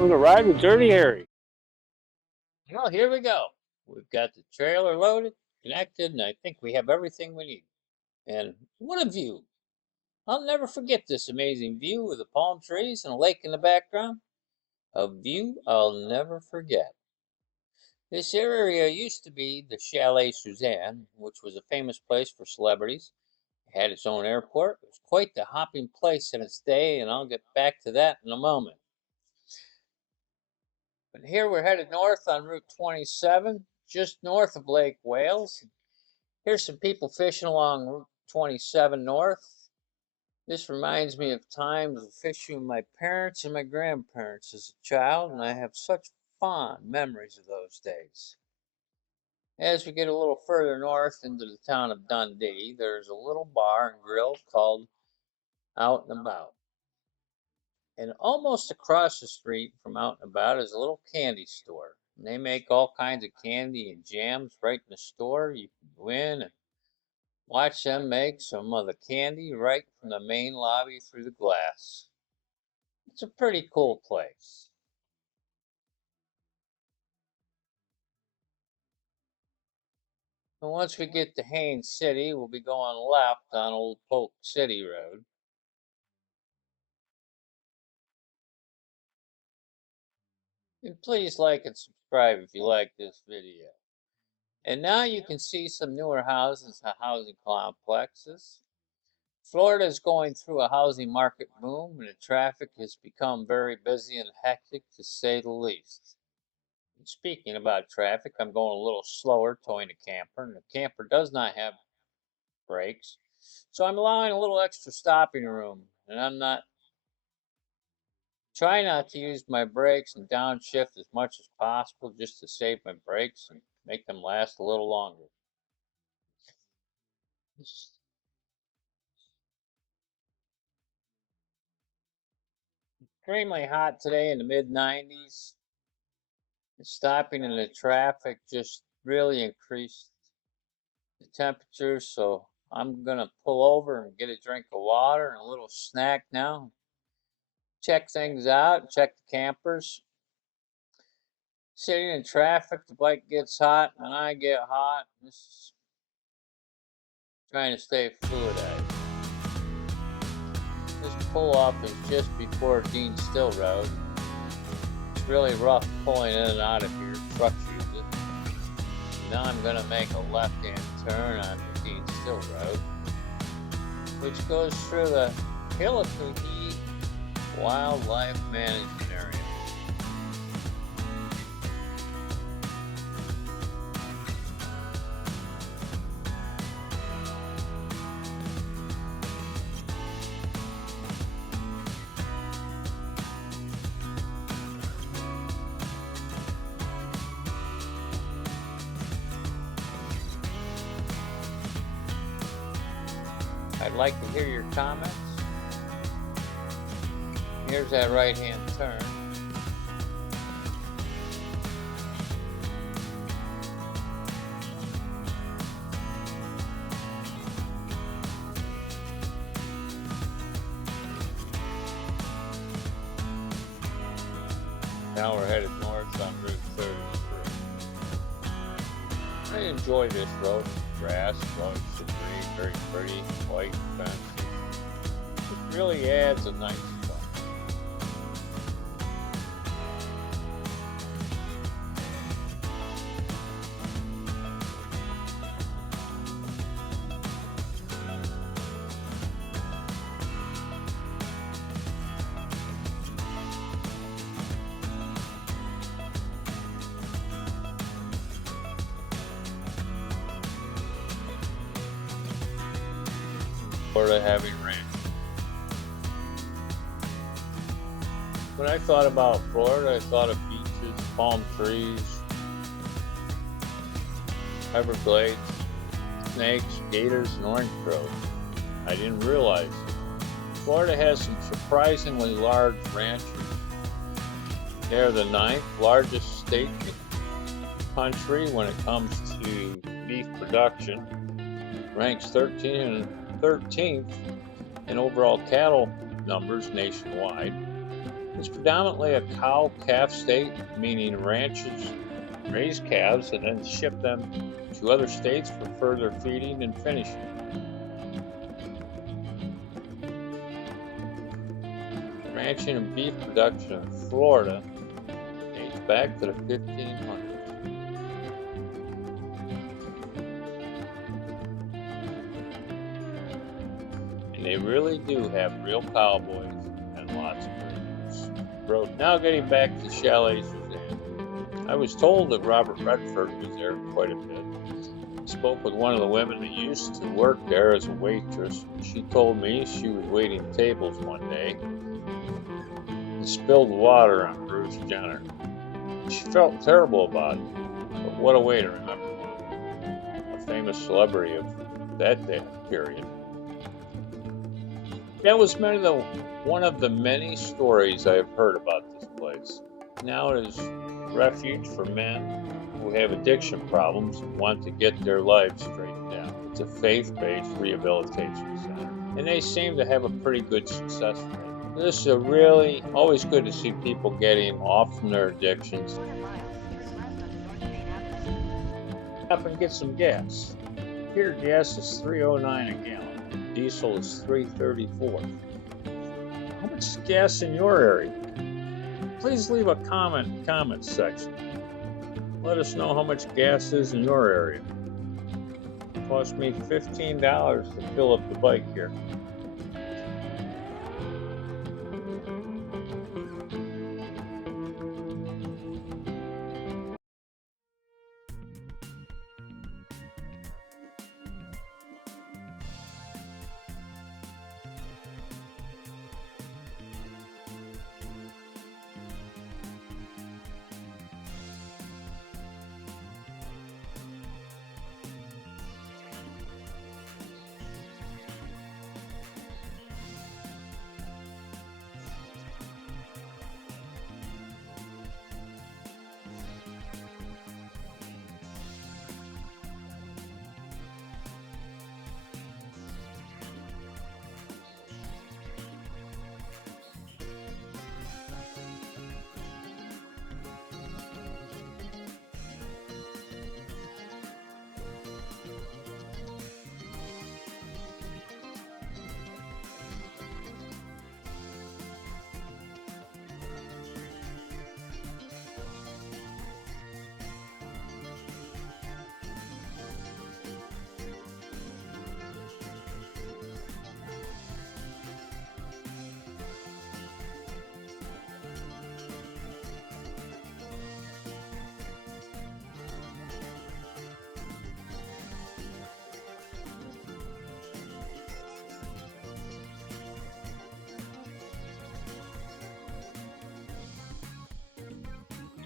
Welcome to Ride with Dirty Harry. Well, here we go. We've got the trailer loaded, connected, and I think we have everything we need. And what a view! I'll never forget this amazing view with the palm trees and a lake in the background. A view I'll never forget. This area used to be the Chalet Suzanne, which was a famous place for celebrities. It had its own airport. It was quite the hopping place in its day, and I'll get back to that in a moment. But here we're headed north on Route 27, just north of Lake Wales. Here's some people fishing along Route 27 north. This reminds me of times of fishing with my parents and my grandparents as a child, and I have such fond memories of those days. As we get a little further north into the town of Dundee, there's a little bar and grill called Out and About. And almost across the street from Out and About is a little candy store. And they make all kinds of candy and jams right in the store. You can go in and watch them make some of the candy right from the main lobby through the glass. It's a pretty cool place. And once we get to Haines City, we'll be going left on Old Polk City Road. And please like and subscribe if you like this video. And now you can see some newer houses and housing complexes. Florida is going through a housing market boom, and the traffic has become very busy and hectic, to say the least. And speaking about traffic, I'm going a little slower towing a camper, and the camper does not have brakes, so I'm allowing a little extra stopping room, and I'm not trying not to use my brakes and downshift as much as possible just to save my brakes and make them last a little longer. Extremely hot today in the mid 90s. Stopping in the traffic just really increased the temperature, so I'm gonna pull over and get a drink of water and a little snack now. Check things out, check the campers. Sitting in traffic, the bike gets hot and I get hot. This is trying to stay fluidized. This pull off is just before Dean Still Road. It's really rough pulling in and out of here. Trucks use it. Now I'm going to make a left-hand turn on the Dean Still Road, which goes through the Hillacoohee Wildlife Management Area. I'd like to hear your comments. Here's that right-hand turn. Now we're headed north on Route 33. I enjoy this road. Grass, flowing debris, very pretty, white fences. It really adds a nice touch. Florida having rain. When I thought about Florida, I thought of beaches, palm trees, Everglades, snakes, gators, and orange groves. I didn't realize Florida has some surprisingly large ranches. They are the 9th largest state in the country when it comes to beef production. Ranks 13th in overall cattle numbers nationwide. It's predominantly a cow-calf state, meaning ranches raise calves and then ship them to other states for further feeding and finishing. Ranching and beef production in Florida dates back to the 1500s. And they really do have real cowboys and lots of ranchers. Now getting back to Chalet Suzanne. I was told that Robert Redford was there quite a bit. I spoke with one of the women that used to work there as a waitress. She told me she was waiting tables one day and spilled water on Bruce Jenner. She felt terrible about it, but what a way to remember a famous celebrity of that day period. That was one of the many stories I have heard about this place. Now it is a refuge for men who have addiction problems and want to get their lives straightened out. It's a faith-based rehabilitation center, and they seem to have a pretty good success rate. This is always good to see people getting off from their addictions. Stop and get some gas. Here, gas is $3.09 a gallon. Diesel is $3.34. How much is gas in your area? Please leave a comment in the comments section. Let us know how much gas is in your area. It cost me $15 to fill up the bike here.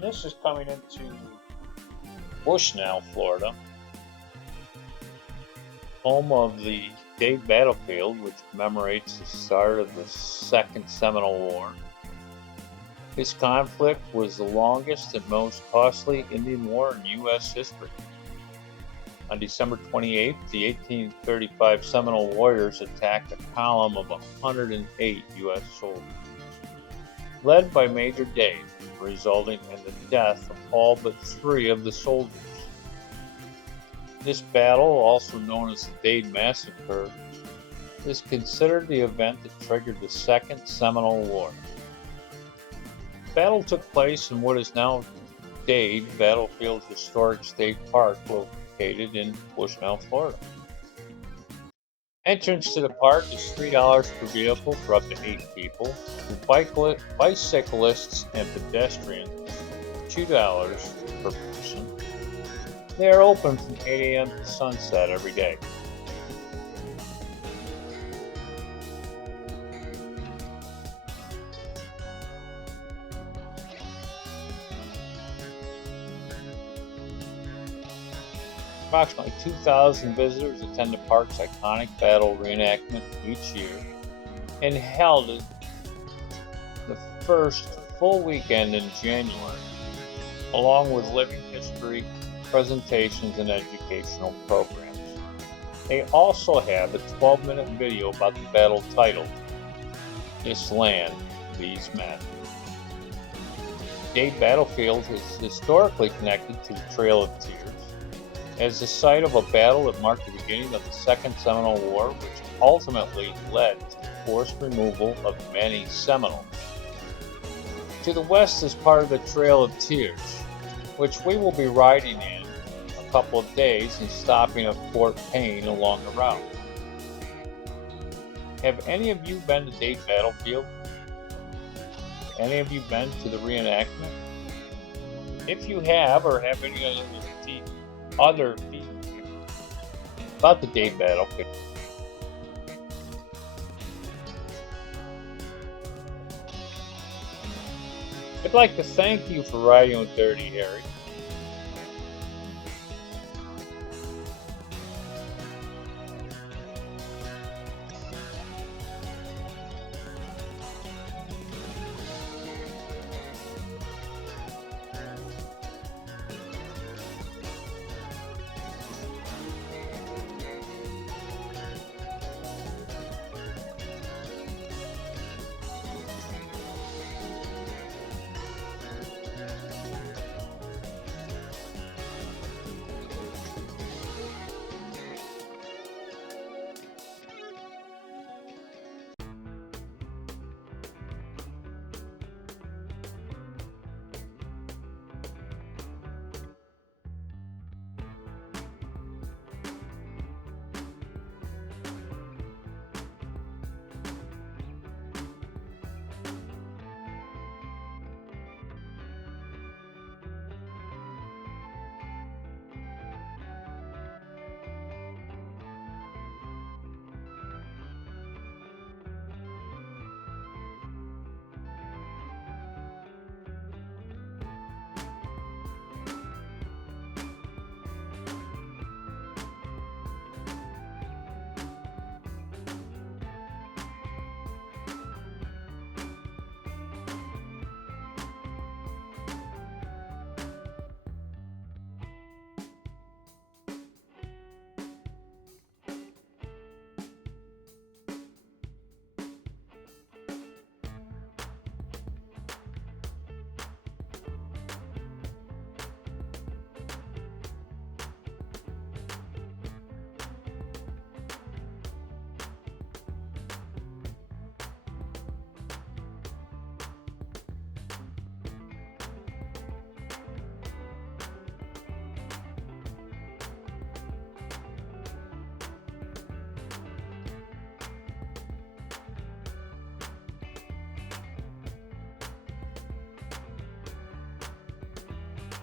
This is coming into Bushnell, Florida, home of the Dade Battlefield, which commemorates the start of the Second Seminole War. This conflict was the longest and most costly Indian War in U.S. history. On December 28, the 1835 Seminole warriors attacked a column of 108 U.S. soldiers, led by Major Dade, resulting in the death of all but 3 of the soldiers. This battle, also known as the Dade Massacre, is considered the event that triggered the Second Seminole War. The battle took place in what is now Dade Battlefield Historic State Park, located in Bushnell, Florida. Entrance to the park is $3 per vehicle for up to 8 people. For bicyclists and pedestrians, $2 per person. They are open from 8 a.m. to sunset every day. Approximately 2,000 visitors attend the park's iconic battle reenactment each year, and held it the first full weekend in January, along with living history, presentations, and educational programs. They also have a 12-minute video about the battle titled "This Land these men. Dade Battlefield is historically connected to the Trail of Tears as the site of a battle that marked the beginning of the Second Seminole War, which ultimately led to the forced removal of many Seminoles. To the west is part of the Trail of Tears, which we will be riding in a couple of days and stopping at Fort Payne along the route. Have any of you been to Dade Battlefield? Any of you been to the reenactment? If you have, or have any other feedback about the Dade Battlefield, I'd like to thank you for riding with Dirty Harry.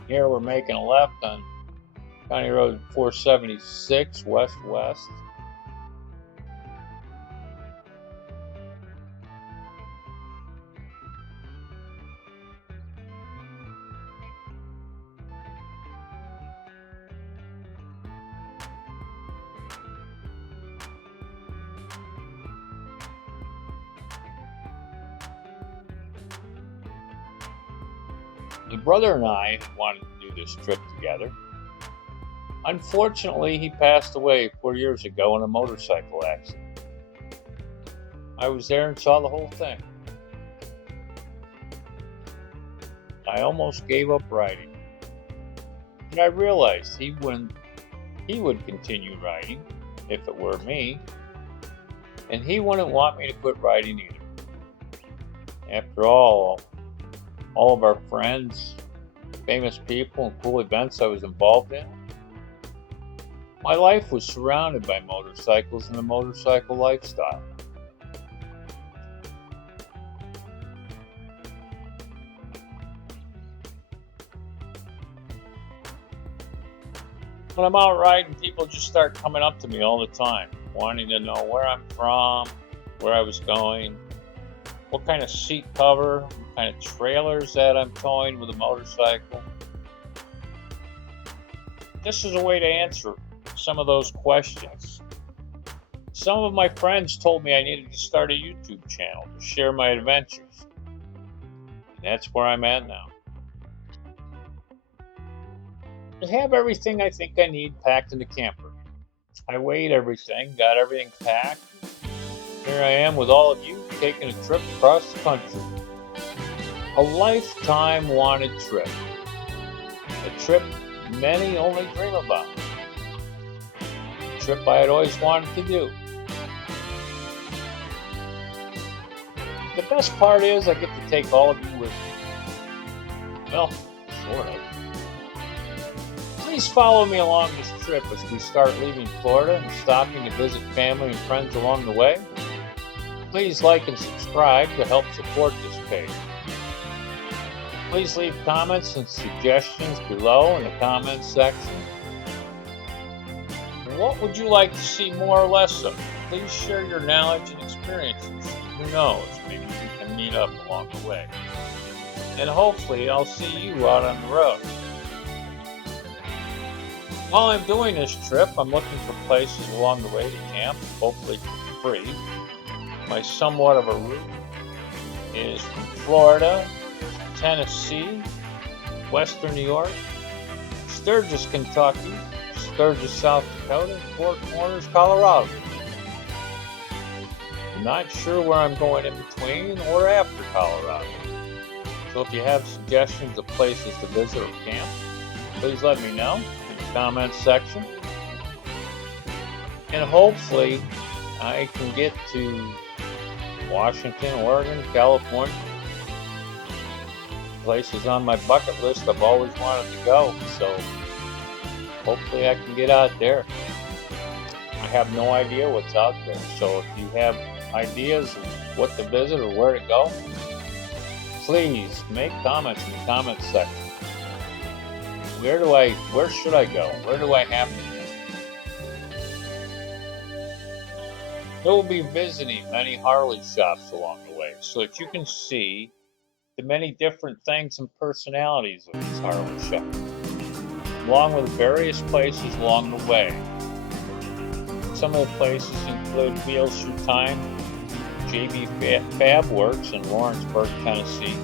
Here we're making a left on County Road 476 west-west. My brother and I wanted to do this trip together. Unfortunately, he passed away 4 years ago in a motorcycle accident. I was there and saw the whole thing. I almost gave up riding. And I realized he would continue riding if it were me, and he wouldn't want me to quit riding either. After all of our friends, famous people, and cool events I was involved in, my life was surrounded by motorcycles and the motorcycle lifestyle. When I'm out riding, people just start coming up to me all the time, wanting to know where I'm from, where I was going, what kind of seat cover, what kind of trailers that I'm towing with a motorcycle. This is a way to answer some of those questions. Some of my friends told me I needed to start a YouTube channel to share my adventures. And that's where I'm at now. I have everything I think I need packed in the camper. I weighed everything, got everything packed. Here I am with all of you taking a trip across the country. A lifetime wanted trip. A trip many only dream about. A trip I had always wanted to do. The best part is I get to take all of you with me. Well, sort of. Please follow me along this trip as we start leaving Florida and stopping to visit family and friends along the way. Please like and subscribe to help support this page. Please leave comments and suggestions below in the comments section. What would you like to see more or less of? Please share your knowledge and experiences. Who knows, maybe we can meet up along the way. And hopefully I'll see you out on the road. While I'm doing this trip, I'm looking for places along the way to camp, hopefully for free. My somewhat of a route is from Florida, Tennessee, Western New York, Sturgis, Kentucky, Sturgis, South Dakota, Four Corners, Colorado. I'm not sure where I'm going in between or after Colorado. So if you have suggestions of places to visit or camp, please let me know in the comments section. And hopefully I can get to Washington, Oregon, California. Places on my bucket list I've always wanted to go, so hopefully I can get out there. I have no idea what's out there, so if you have ideas of what to visit or where to go, please make comments in the comments section. Where should I go? Where do I have to go? I will be visiting many Harley shops along the way so that you can see the many different things and personalities of these Harley shops, along with various places along the way. Some of the places include Wheels Through Time, JB Fab Works in Lawrenceburg, Tennessee,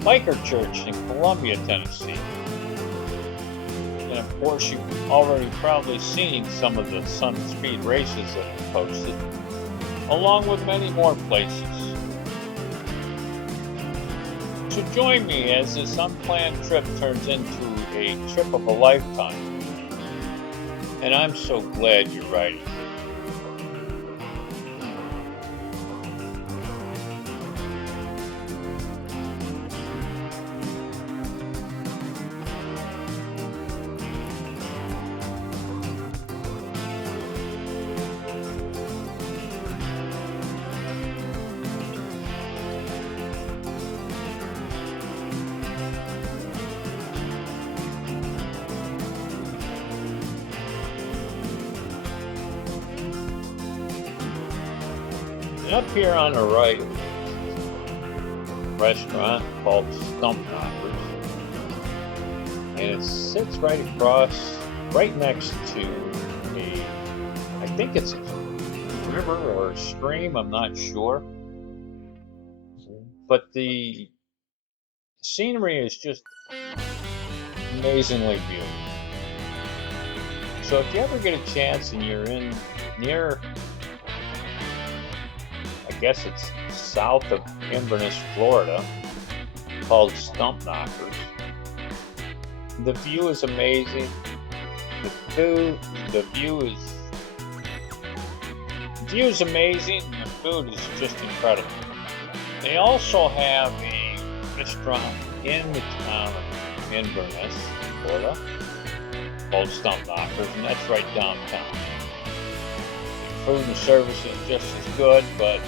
Biker Church in Columbia, Tennessee. And of course, you've already probably seen some of the Sun Speed races that I've posted, along with many more places. So join me as this unplanned trip turns into a trip of a lifetime. And I'm so glad you're riding with me. Up here on the right, a restaurant called Stump Knockers, and it sits right next to I think it's a river or a stream, I'm not sure, but the scenery is just amazingly beautiful. So if you ever get a chance and you're near, I guess it's south of Inverness, Florida, called Stump Knockers. The view is amazing. The view is amazing. And the food is just incredible. They also have a restaurant in the town of Inverness, Florida, called Stump Knockers, and that's right downtown. Food and service is just as good, but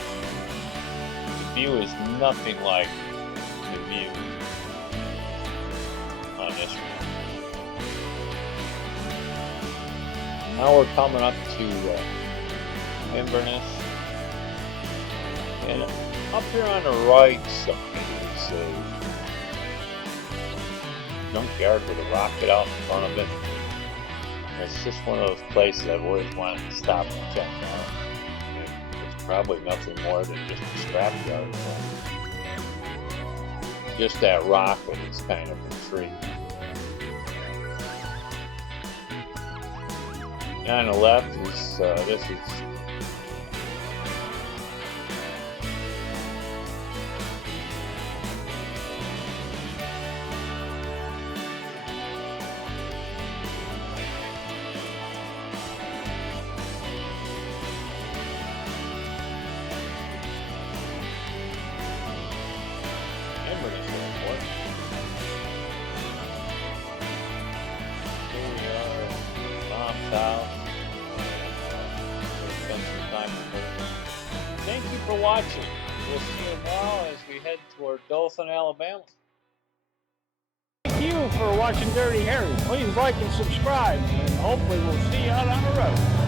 the view is nothing like the view on this one. Now we're coming up to Inverness, and up here on the right side is a junkyard with a rocket out in front of it. It's just one of those places I've always wanted to stop and check out. It's probably nothing more than just a scrapyard. Just that rocket is kind of intriguing. And on the left is this is cows. We'll spend some time with her. Thank you for watching. We'll see you tomorrow as we head toward Dothan, Alabama. Thank you for watching Dirty Harry. Please like and subscribe, and hopefully we'll see you out on the road.